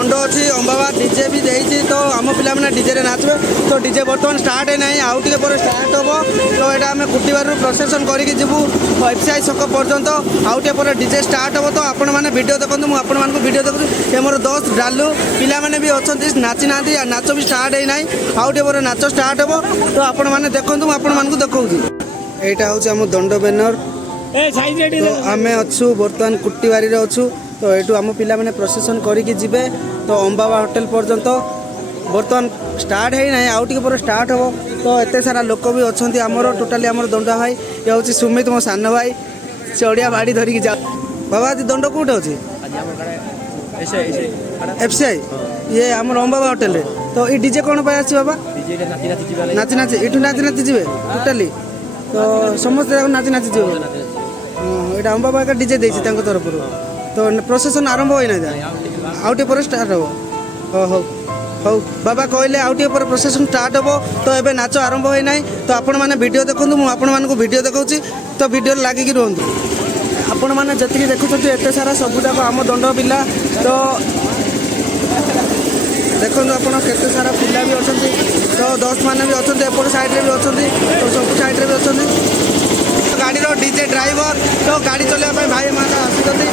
दंड अच्छी अंबाबा डीजे भी देती तो आम पे डीजे नाचे तो डीजे बर्तमान स्टार्ट है ना आउ टे पर स्टार्ट हम तो यहाँ आम कुटीबार प्रोसेसन करके जीवु एफसीआई छक पर्यंत आउ टे पर डीजे स्टार्ट हम तो आपण मैंने वीडियो देखो मुझे वीडियो देखो ये मोर दोस्त डालू पिला भी अच्छा नाची ना नाच भी स्टार्ट है ना आउ टे पर नाच स्टार्ट हम तो आपण मैंने देखो मुझे देखा यहाँ हूँ आम दंड बैनर तो आम अच्छू बर्तमान कुटीबारी अच्छू तो ये आम पिला मैंने प्रोसेसन करके जीवे तो अंबाबा होटेल पर्यंत बर्तमान स्टार्ट है ना आउ टे पर स्टार्ट हम तो एत सारा लोक भी अच्छा आमर टोटाली आमर दंडा भाई ये हूँ सुमित मो सान भाई चढ़िया बाड़ी धरिकी जा बाबा आज दंड कौटे अच्छी एफसीआई ये आम अंबाबा होटेल तो ये डीजे कौन पाई आसी बाबा नाची नाची इटू नाची नाची जीवे टोटाली तो समस्त नाची नाची जीवे यहाँ अंबाबा का डीजे देती तरफ तो प्रोसेसन आरंभ होना आउ टे पर स्टार्ट हम हो हो बाबा कहले आउ टे पर प्रोसेसन स्टार्ट हम तो ये नाच आरंभ होना तो आपण मैंने वीडियो देखो मुझे वीडियो देखा तो वीडियो लगिकी रुहतु आपण मैंने जी देखुं एत सारा सबूक आम दंड पिला तो देखो आप केते सारा पिला भी अच्छा तो दस मैंने भी अच्छा एपट साइड्रे भी अच्छा तो सब साइड्रे भी अच्छा गाड़ी डीजे ड्राइवर तो गाड़ी चलने भाई मैंने आसपटे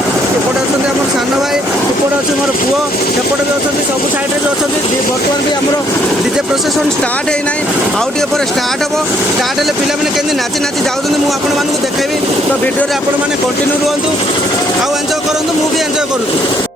अच्छा आम सान भाई एपटे अच्छे मोर पुओ सेपटे भी अच्छा सब साइड्रे भी अच्छा बर्तमान भी आम डीजे प्रोसेसन स्टार्ट है ना आउ टे पर स्टार्ट हम स्टार्ट हेल्ले पिला केमती नाची नाची जाऊँ मुझे देखेबी तो वीडियो आपण मैंने कंटिन्यू रुहतु आउ एंजॉय करूँ मुझे एंजॉय करूँ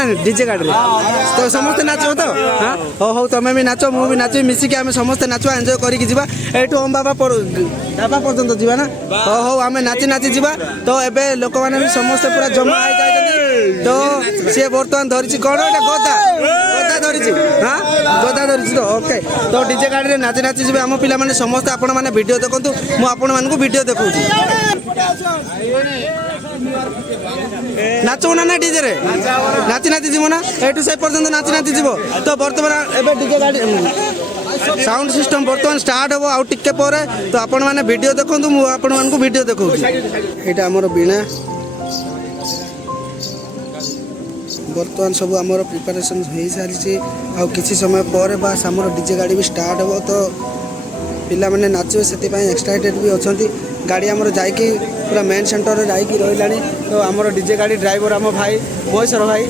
डीजे गाड़ी तो समस्ते नाच तो हाँ हो हो तुम भी नाच मुझे नाच मिसिकी आम समस्ते नाच एंजॉय करके जीवा एठू हम बाबा ढाबा पर्यंत जीवा ना हो हो आम नाची नाची जीवा तो एबे लोक मैंने भी समस्ते पूरा जमा हो जाए तो सी बर्तमान धरी कौन गदा गदा धरी हाँ गदा धरी तो ओके तो डीजे गाड़ी नाची नाची जी आम पिला मैंने समस्ते आपण मैंने वीडियो देखु मुझे आपण मानक वीडियो देखा नाचो ना डीजे रे नाची नाची जीव ना एटू से पर्यंत नाची नाची जीव तो बर्तमान एबे डीजे गाड़ी साउंड सिस्टम बर्तमान स्टार्ट हम आउ टिके पर तो आपण मैंने वीडियो देखो मुझे आपण मानक वीडियो देखा यहाँ आमर बीणा बर्तमान सब आमर प्रिपरेशन हो सारी आ किसी समय पर बस आमर डीजे गाड़ी भी स्टार्ट हम तो पिला मैंने नाचे से एक्साइटेड भी अच्छा गाड़ी आमर जाकि पूरा मेन सेंटर में जाकि रही तो आमर डीजे गाड़ी ड्राइवर आम भाई बयसर भाई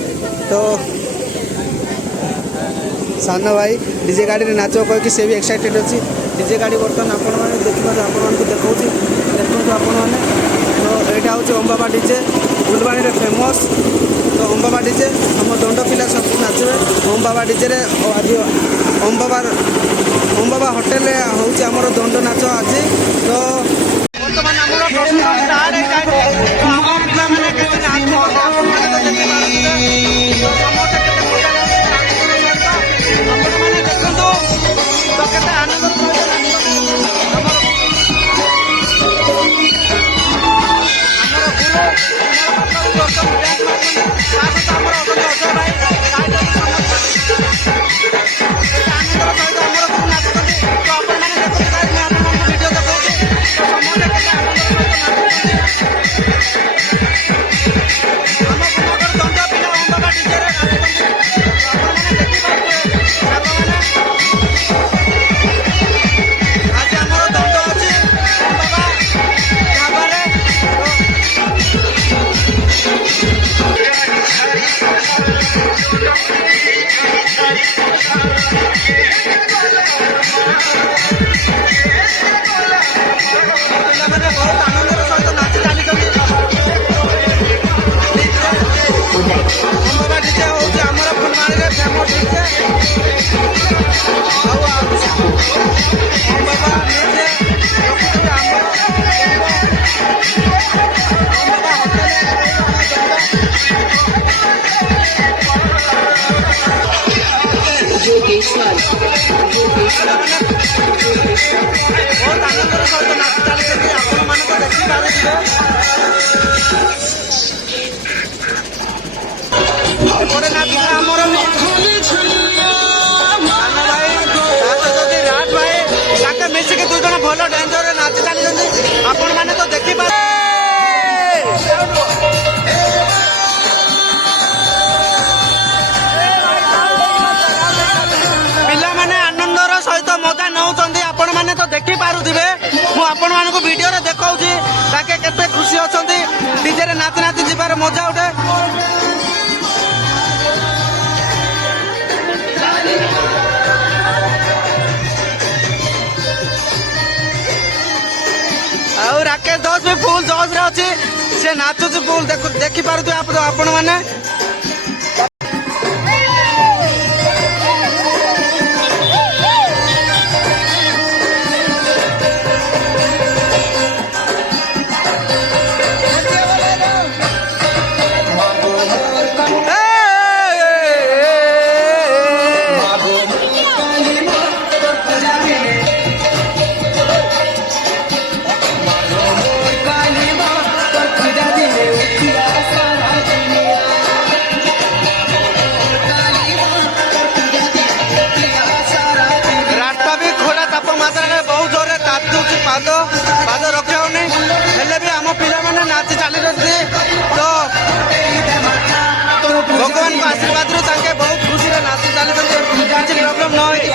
तो सान भाई डीजे गाड़ी में नाच कहीकि सी भी एक्साइटेड अच्छी डीजे गाड़ी बर्तमान आपण देखा आपको देखा देखो आपण तो यहाँ हूँ अंबाबा डीजे फुलबाणी फेमस तो अंबाबा डीजे आम दंड पिला सब नाचे अंबाबा डीजे आज अंबाबा होटेल हूँ आमर दंड नाच आज तो मिसिक दुई जन भल डेंजर नाची चली आपण मैंने तो देखी ନାଚି ନାଚି ଯିବାର ମଜା ଗୋଟେ। ଆଉ ରାକେଶ ଦାସ ବି ଫୁଲ ଜୋଶରେ ଅଛି, ସେ ନାଚୁଛି ଫୁଲ ଦେଖିପାରୁଥିବେ ଆପଣ ମାନେ। ପାଦ ରଖି ହଉନି, ହେଲେ ବି ଆମ ପିଲାମାନେ ନାଚି ଚାଲିଛନ୍ତି। ତ ଭଗବାନଙ୍କ ଆଶୀର୍ବାଦରୁ ତାଙ୍କେ ବହୁତ ଖୁସିରେ ନାଚି ଚାଲିଛନ୍ତି, କିଛି ପ୍ରୋବ୍ଲେମ ନ ହେଇକି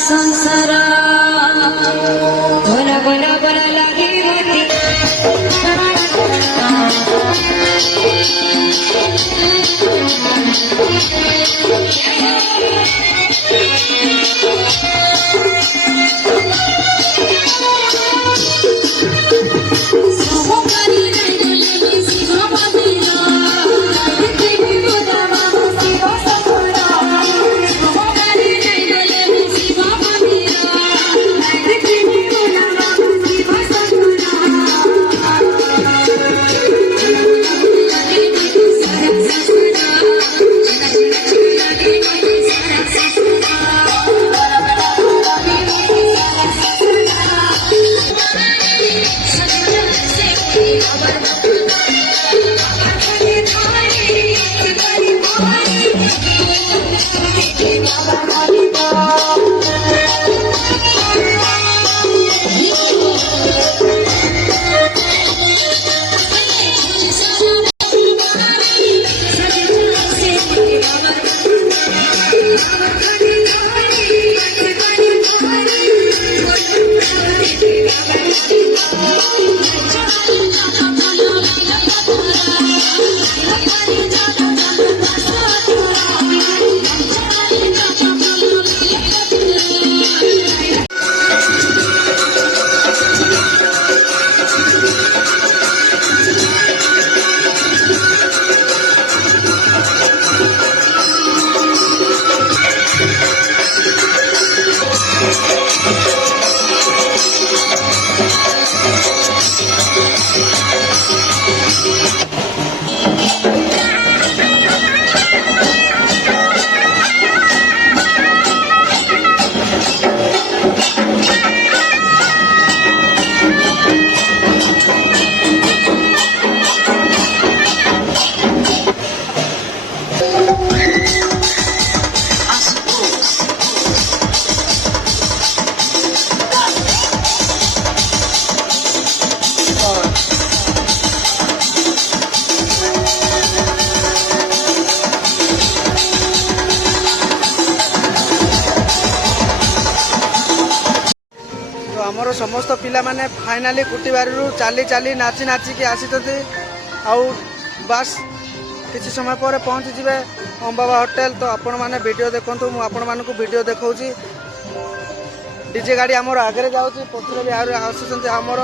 संसार बोला बोला बोला लगी होती आमर समस्त पिला माने फाइनाली कुटीबारी चली चली नाची नाचिकी आसी आउ बस किसी समय पर पहुँची जिवे अंबाबा होटेल। तो आपण मैंने वीडियो देखु मुझे वीडियो देखा डीजे गाड़ी आमर आगे जाऊँगी पथर भी आसुँच आमर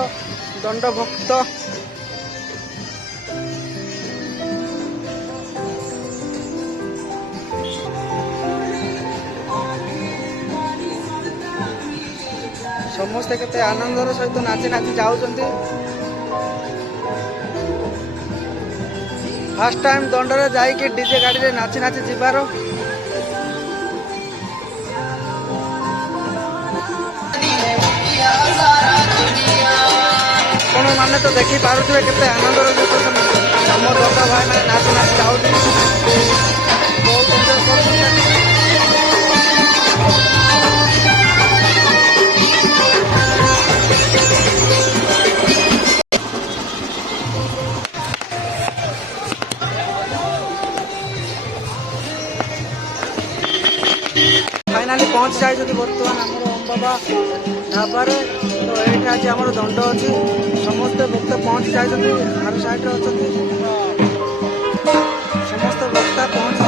दंड भक्त समस्ते केते आनंदर सहित नाची नाची जाऊँगी। फर्स्ट टाइम दंडरे जाइए डीजे गाड़ी रे नाची नाची जीवार आपण मैंने तो देखी पारे केते आनंदर सहित आम दंड भाई मैंने नाची नाची जाऊँगी बहुत एंजॉय कर। फाइनाली पहुँची जाइए बर्तमान आम अंबाबा ढाबार। तो ये आज आम दंड अच्छी समस्त भक्त पहुँची जाइए आर साइड अच्छा समस्त भक्ता पहुँची